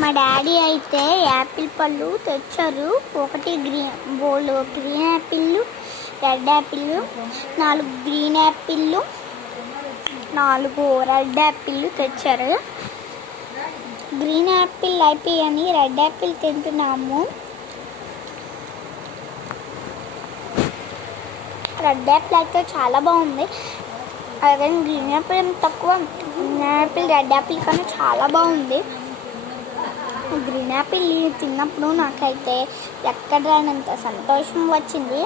మా డాడీ అయితే యాపిల్ పళ్ళు తెచ్చారు. ఒకటి green Apple, red Apple, 4 green Apple, 4 red Apple తెచ్చారు. గ్రీన్ యాపిల్ అయిపోయాయని రెడ్ యాపిల్ తింటున్నాము. రెడ్ యాపిల్ అయితే చాలా బాగుంది. అదే గ్రీన్ యాపిల్ తక్కువ. గ్రీన్ యాపిల్ రెడ్ యాపిల్ కన్నా చాలా బాగుంది. గ్రీన్ యాపిల్ తిన్నప్పుడు నాకైతే ఎక్కడ రానంత సంతోషం వచ్చింది.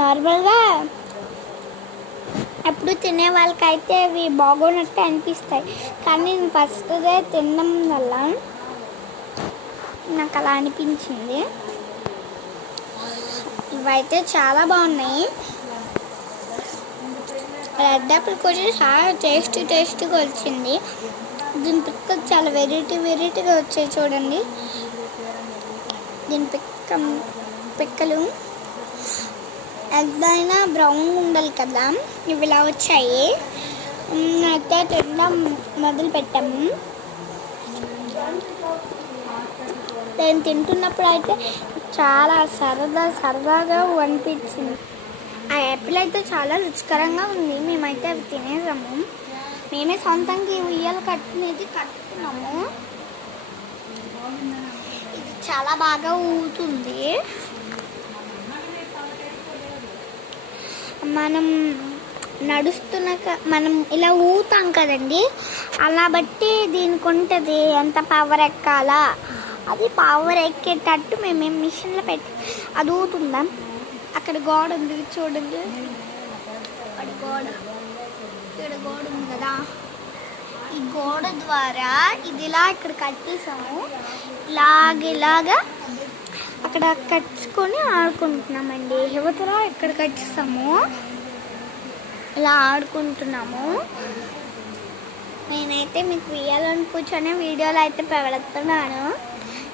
నార్మల్గా ఎప్పుడు తినే వాళ్ళకైతే అవి బాగున్నట్టు అనిపిస్తాయి, కానీ నేను ఫస్ట్ డే తినడం వల్ల నాకు అలా అనిపించింది. ఇవైతే చాలా బాగున్నాయి. రెడ్ యాపిల్ కూడా చాలా టేస్టీగా వచ్చింది. దీని పిక్కలు చాలా వెరైటీగా వచ్చాయి చూడండి. దీని పిక్కలు ఎగ్దైనా బ్రౌన్ ఉండాలి కదా, ఇవి ఇలా వచ్చాయి. అయితే తినడం మొదలు పెట్టాము. నేను తింటున్నప్పుడు అయితే చాలా సరదాగా అనిపించింది. ఆ యాపిల్ అయితే చాలా రుచికరంగా ఉంది. మేమైతే అవి తినేసాము. మేమే సొంతంగా ఉయ్యాలు కట్టుకున్నాము. ఇది చాలా బాగా ఊగుతుంది. మనం మనం ఇలా ఊతాం కదండి, అలా బట్టి దీనికి ఉంటుంది ఎంత పవర్ ఎక్కాలా. అది పవర్ ఎక్కేటట్టు మేము మిషన్లో పెట్టి అది ఊతుందాం. అక్కడ గోడ ఉంది చూడండి, ఇక్కడ గోడ ఉంది కదా, ఈ గోడ ద్వారా ఇది ఇలా ఇక్కడ కట్టేసాము. ఇలాగా అక్కడ కట్టుకొని ఆడుకుంటున్నామండి. యువతలో ఇక్కడ కట్టేసాము, ఇలా ఆడుకుంటున్నాము. నేనైతే మీకు వేయాలని కూర్చొని వీడియోలు అయితే పెడుతున్నాను.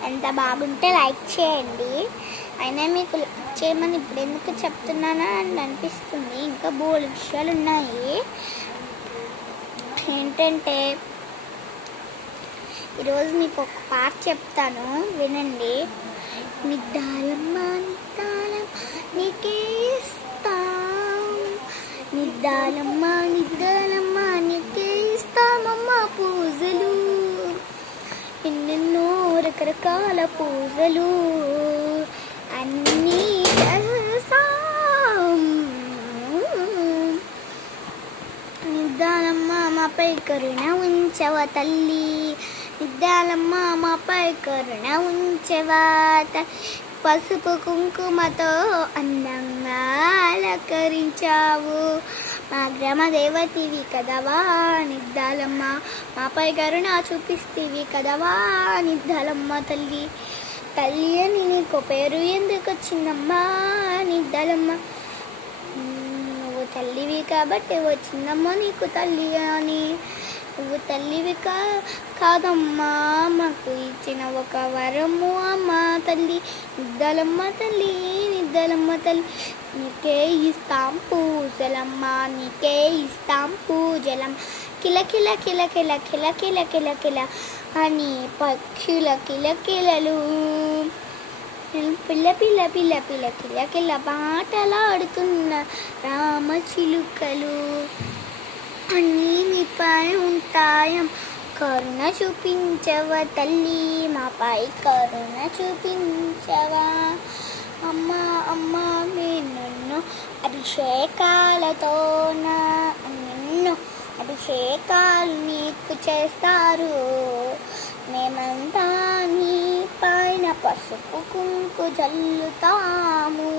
ఎంత బాగుంటే లైక్ చేయండి. అయినా మీకు చేయమని ఇప్పుడు ఎందుకు చెప్తున్నానా అని అనిపిస్తుంది. ఇంకా బోల్డ్ విషయాలు ఉన్నాయి. ఏంటంటే ఈరోజు మీకు ఒక పాట చెప్తాను, వినండి. నిద్దాలమ్మ నీకే ఇస్తాం, నిద్దాలమ్మ నీకే ఇస్తామమ్మ పూజలు, ఎన్నెన్నో రకరకాల పూజలు అన్నీ చేస్తాం. నిద్దాలమ్మ మాపై కరుణ ఉంచవ తల్లి, నిద్దాలమ్మ మాపై కరుణ ఉంచవా. పసుపు కుంకుమతో అందంగా అలంకరించావు, మా గ్రామ దేవతివి కదవా నిద్దాలమ్మ, మాపై కరుణ చూపిస్తేవి కదవా నిద్దాలమ్మ తల్లి. తల్లి అని నీకు పేరు ఎందుకు వచ్చిందమ్మా నిద్దాలమ్మ, నువ్వు తల్లివి కాబట్టి వచ్చిందమ్మా నీకు తల్లి అని. నువ్వు తల్లివి కాదమ్మా, మాకు ఇచ్చిన ఒక వరము అమ్మ తల్లి. నిద్దాలమ్మ తల్లి నీకే ఇస్తాం పూజలమ్మ, నీకే ఇస్తాం పూజలమ్మ. కిల కిల కిల కిల కిల కిల కిల కిల అని పక్షుల కిలకిలలు, పిల్ల పిల్ల పిల్ల పిల్ల కిల కిల పాటలాడుతున్న రామ చిలుకలు అన్నీ మీపై ఉంటాయం. కరుణ చూపించవ తల్లి, మాపై కరుణ చూపించవా. అమ్మ నిన్ను అభిషేకాలతోన అభిషేకాలు నీకు చేస్తారు. మేమంతా నీ పైన పసుపు కుంకు జల్లుతాము.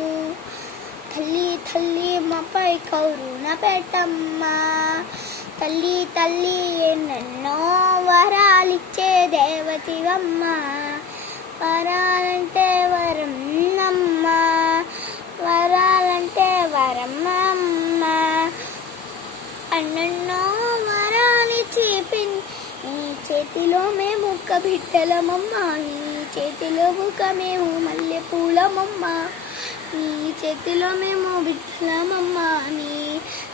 తల్లి మాపై కరుణ పెట్టమ్మా. తల్లి ఎన్నెన్నో వరాలిచ్చే దేవతివమ్మ, వరాలంటే వరం అమ్మ, వరాలంటే వరం అమ్మ. అన్నెన్నో వరాలిచ్చి నీ చేతిలో మేము ఒక్క బిడ్డలమమ్మ, నీ చేతిలో ఒక మేము మల్లె పూలమమ్మ, నీ చేతిలో మేము బిడ్డలమమ్మ, నీ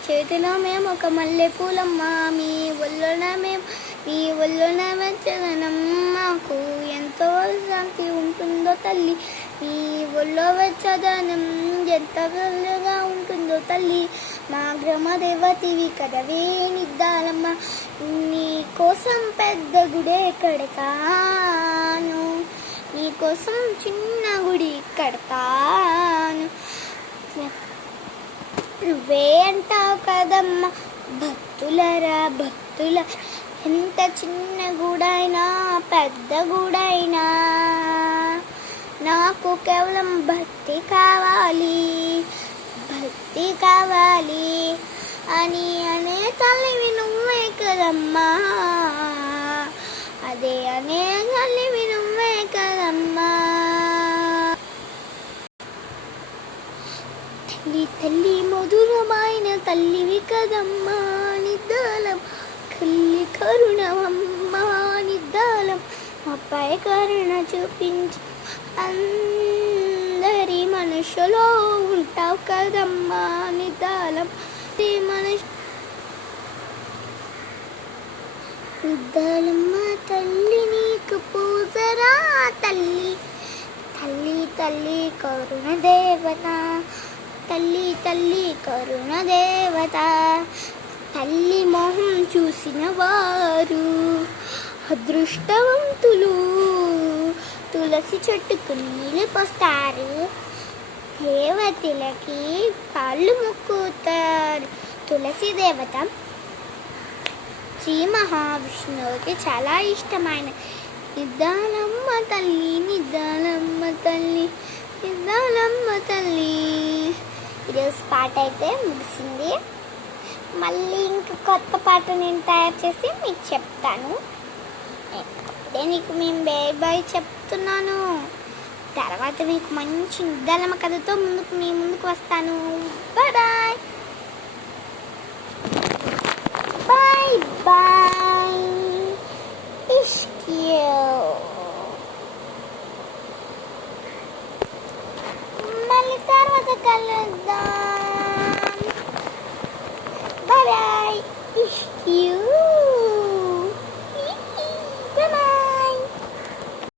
చేతిలో మేము ఒక మల్లె పూలమ్మ, మీ ఒళ్ళోన వెచ్చదనం మాకు ఎంతో శాంతి ఉంటుందో తల్లి. మీ ఒళ్ళో వెచ్చదనం ఎంత చల్లగా ఉంటుందో తల్లి. మా గ్రామ దేవతివి కదవే నిద్దాలమ్మ, నీ కోసం పెద్ద గుడే కడతాను, నీ కోసం చిన్న గుడి కడతాను. నువ్వే అంటావు కదమ్మ భక్తులరా భక్తుల, ఎంత చిన్న గుడైనా పెద్ద గుడైనా నాకు కేవలం భక్తి కావాలి, భక్తి కావాలి అని అనే తల్లివి నువ్వే కదమ్మా, అదే అనే తల్లివి నువ్వే కదమ్మా. తల్లి తల్లి మధురమైన తల్లివి కదమ్మా నిద్దాలం, కల్లి కరుణమమ్మా నిద్దాలం, మాపై కరుణ చూపించి అందరి మనసులో ఉంటావు కదమ్మా నిద్దాలం. నిద్దాలమ్మ తల్లి నీకు పూజరా తల్లి, తల్లి తల్లి కరుణ దేవత, తల్లి తల్లి కరుణ దేవత. తల్లి మొహం చూసిన వారు అదృష్టవంతులు, తులసి చెట్టుకు నీళ్ళు పోస్తారు, దేవతలకి కాళ్ళు మొక్కుతారు. తులసి దేవత శ్రీ మహావిష్ణువుకి చాలా ఇష్టమైన. నిద్దాలమ్మ తల్లి, నిద్దాలమ్మ తల్లి, నిద్దాలమ్మ తల్లి. ఈరోజు పాట అయితే ముగిసింది. మళ్ళీ ఇంక కొత్త పాట నేను తయారు చేసి మీకు చెప్తాను. అప్పుడే నీకు మేము బాయ్ బాయ్ చెప్తున్నాను. తర్వాత మీకు మంచి నిద్దాలమ్మ కథతో మీ ముందుకు వస్తాను. Bye bye bye bye.